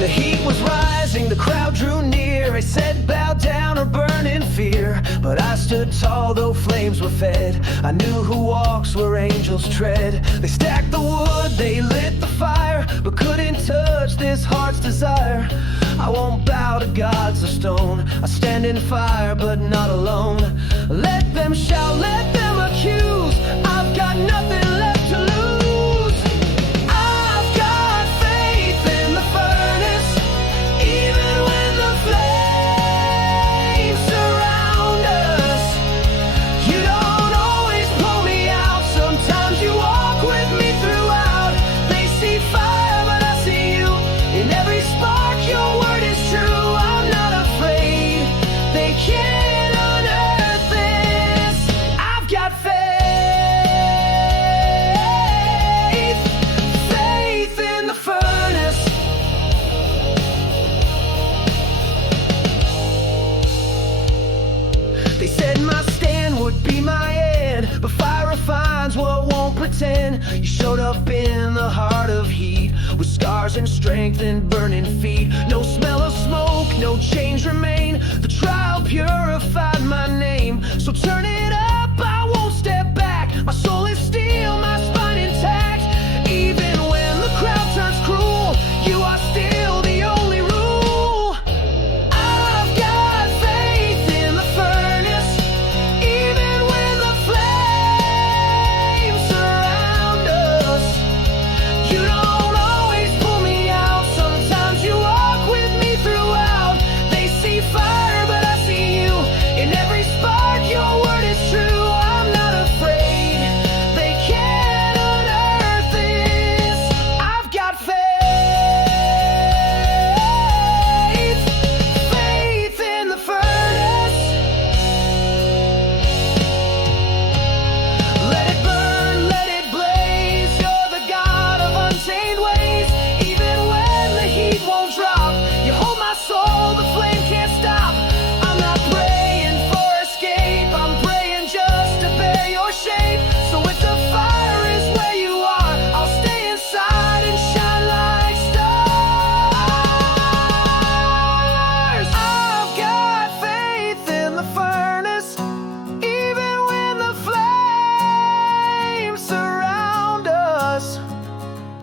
The heat was rising, the crowd drew near. I said bow down or burn in fear, but I stood tall though flames were fed. I knew who walks where angels tread. They stacked the wood, they lit the fire, but couldn't touch this heart's desire. I won't bow to gods of stone. I stand in fire but not alone. Let them shout, let them accuse. I've got nothing left to lose. I've got faith in the furnace, even when the flames surround us. You don't always pull me out, sometimes you walk with me throughout. They see fire but I see you in every spark. Your word is true, I'm not afraid. They can't unearth this. I've got faith, faith in the furnace. They said my stand would be my end, but fire refines what won't pretend. You showed up in the heart of heat, with scars and strength and burning feet. No smell of smoke, no change remain. The trial purified my name. So turn it up, I won't step back. My soul is steel, my spine intact. Even when the crowd turns cruel, you are still the only rule. I've got faith in the furnace, even when the flames surround us. You don't always pull me out, sometimes you walk with me throughout. They see fire but I see you in every spark. Your word is true, I'm not afraid. They can't unearth this. I've got faith, faith in the furnace. Let it burn, let it blaze. You're the God of untamed ways. Even when the heat won't drop, you hold my soul, the flame can't stop. I'm not praying for escape, I'm praying just to bear your shape. So if the fire is where you are, I'll stay inside and shine like stars. I've got faith in the furnace, even when the flames surround us.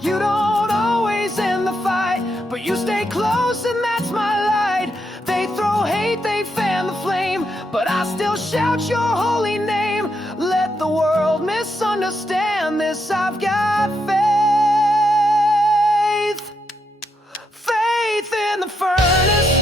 You don't always end the fight, but you stay close and that's my light. They throw hate, they fan the flame, but I still shout your holy name. Let the world misunderstand this. I've got faith, faith in the furnace.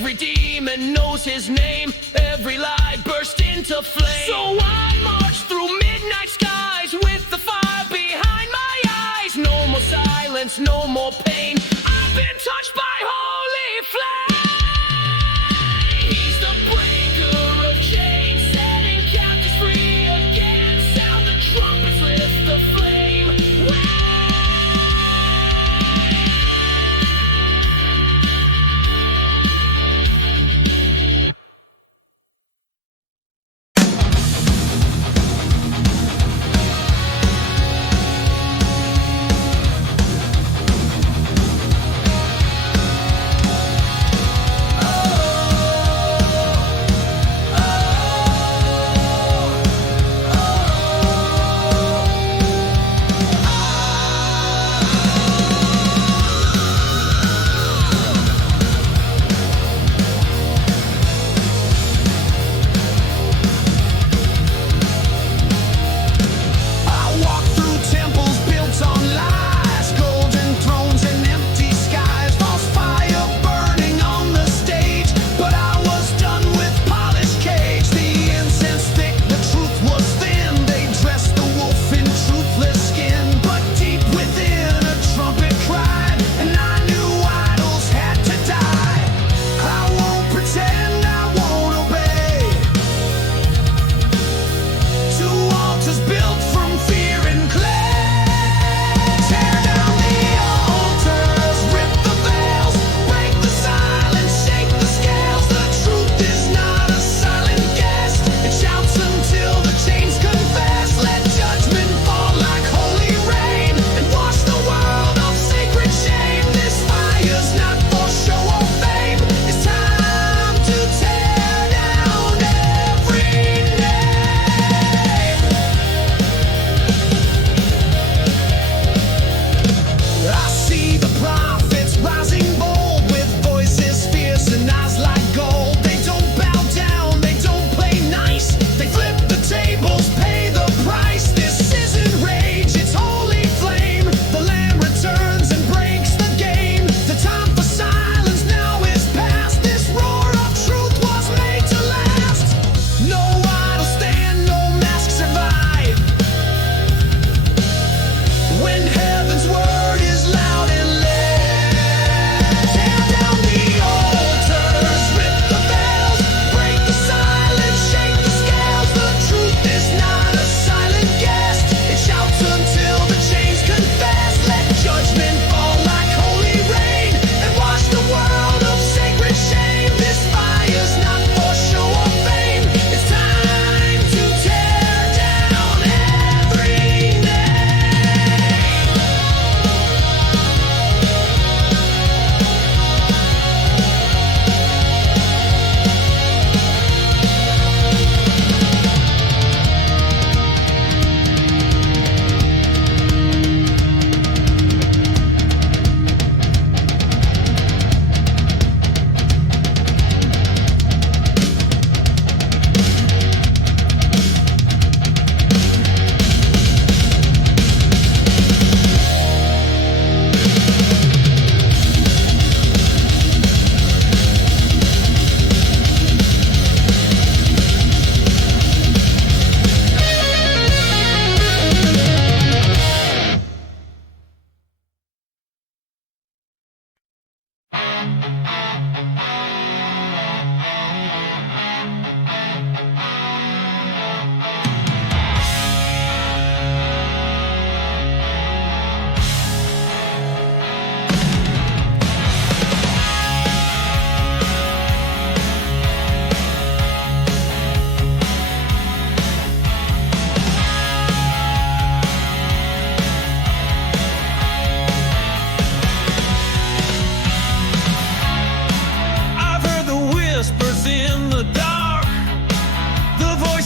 Every demon knows his name. Every lie burst into flame. So I march through midnight skies with the fire behind my eyes. No more silence, no more pain. I've been touched by holy flame. He's the breaker of chains, setting captives free again. Sound the trumpets, lift the flame.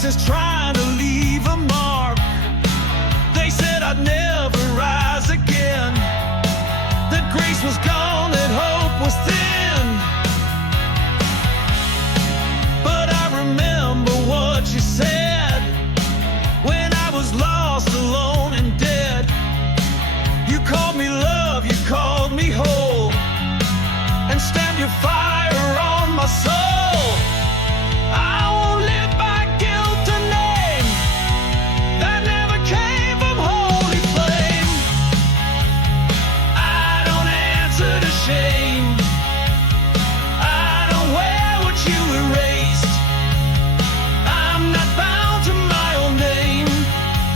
voices trying to leave a mark. They said I'd never rise again, that grace was gone, that hope was thin. But I remember what you said when I was lost, alone and dead. You called me love, you called me whole, and stamped your fire on my my soul. I won't live by guilt or name that never came from holy flame. I don't answer to shame. I don't wear what you erased. I'm not bound to my own name.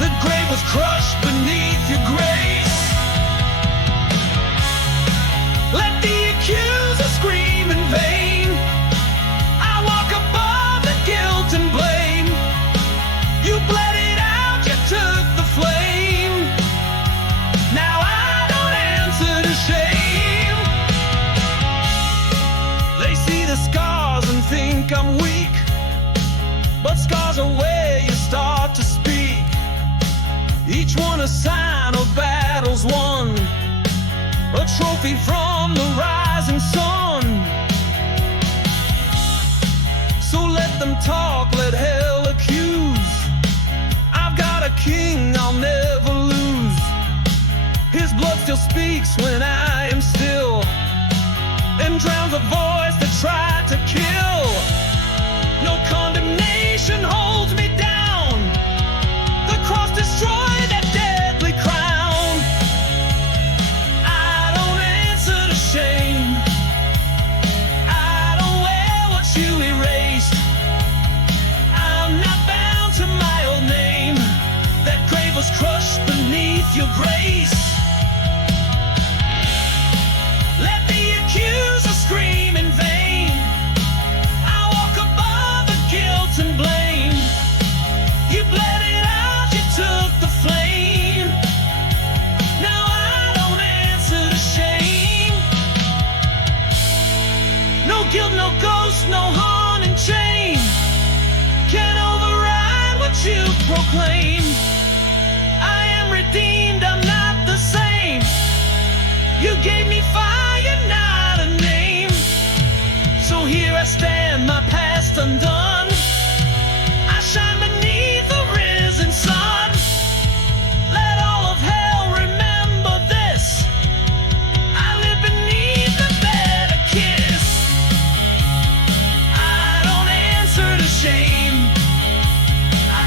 The grave was crushed beneath your grace. Let the accuser scream in vain. I walk above the guilt and blame. You bled it out, you took the flame. Now I don't answer to shame. They see the scars and think I'm weak, but scars are where you start to speak. Each one a sign of battles won, a trophy from the rising sun. So let them talk, let hell accuse. I've got a king I'll never lose. His blood still speaks when I am still, and drowns the voice that tried to kill. No condemnation holds me down. The cross destroyed that deadly crown. I don't answer to shame. I don't wear what you erased. I'm not bound to my old name. That grave was crushed beneath your grace. Let the accuser scream in vain. I walk above the guilt and blame. You bled it out, you took the flame. Now I don't answer to shame. No guilt, no ghost, no haunting chain can override what you proclaim. I am redeemed, I'm not the same. You gave me fire, not a name. So here I stand, my past undone. I shine beneath the risen sun. Let all of hell remember this. I live beneath a better kiss. I don't answer to shame.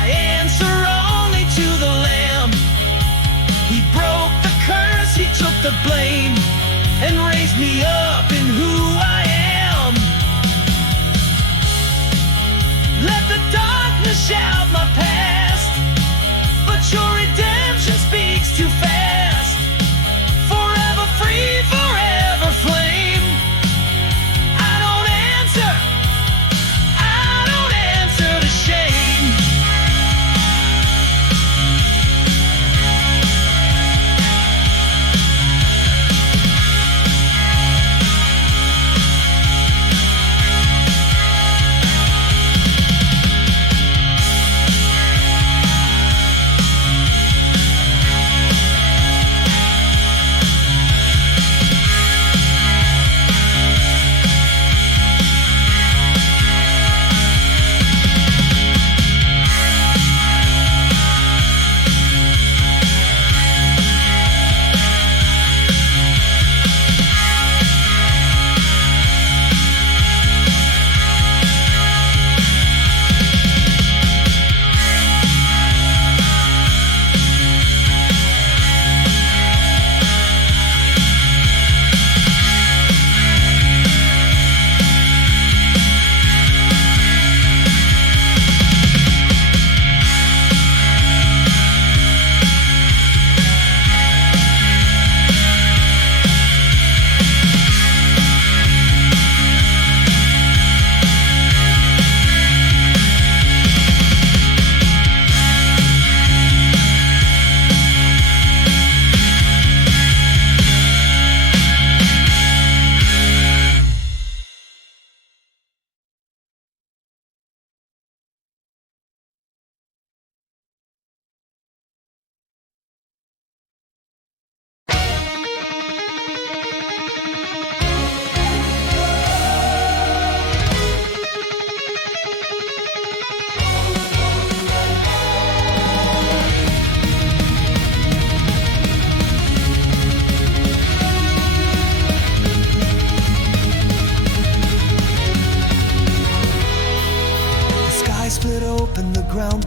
I answer only to the Lamb. He broke the curse, he took the blame, and raised me up in who I am. Let the darkness shout my past, but your redemption speaks too fast. Forever free, forever flame. I don't answer to shame.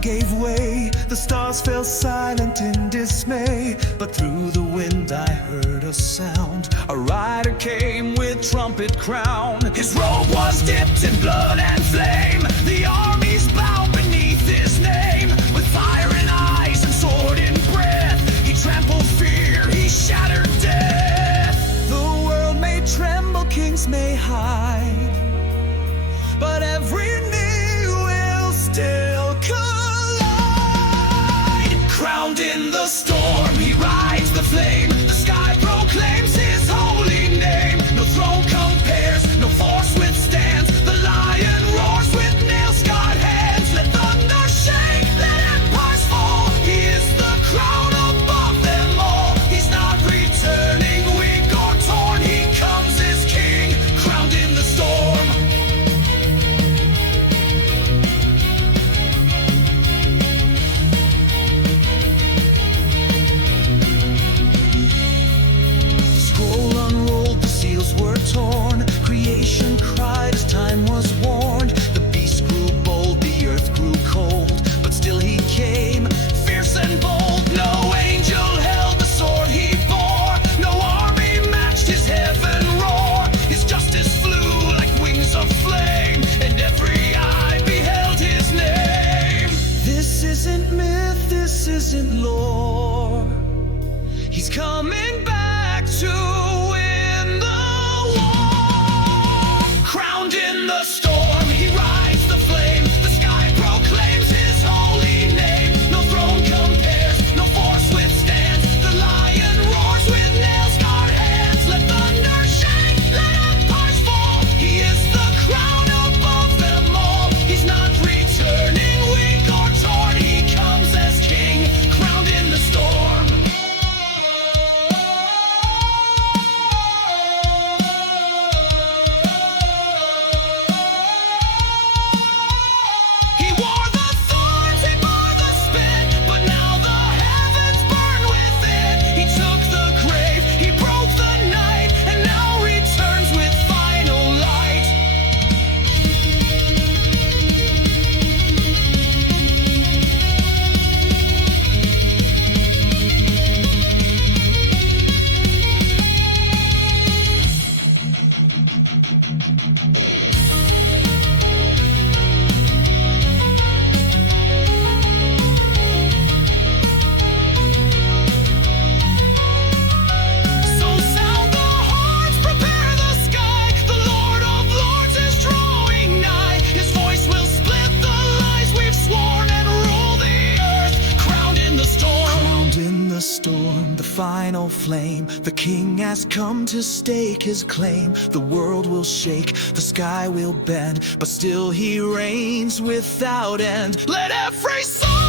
gave way, the stars fell silent in dismay. But through the wind I heard a sound. A rider came with trumpet crown. His robe was dipped in blood and flame. The armies bowed beneath his name. With fire in eyes and sword in breath, he trampled fear, he shattered death. The world may tremble, kings may hide, but every knee will still collide. Crowned in the storm, he rides the flame. The sky proclaims his holy name. No throne compares, no force withstands. The lion roars with nail-scarred hands. Let thunder shake, let empires fall. He is the crown above them all. He's not returning weak or torn. He comes as king, crowned in the storm. Were torn, creation cried as time was warned. The beast grew bold, the earth grew cold, but still he came, fierce and bold. No angel held the sword he bore, no army matched his heaven roar. His justice flew like wings of flame, and every eye beheld his name. This isn't myth, this isn't lore. He's coming back to win the in the storm, he rides the flame. The sky proclaims his holy name. No throne compares, no force withstands. The lion roars with nail-scarred hands. Let thunder shake, let empires fall. He is the crown above them all. He's not returning weak or torn. He comes as king, crowned in the storm. The final flame, the king has come to stake his claim. The world will shake, the sky will bend, but still he reigns without end. Let every soul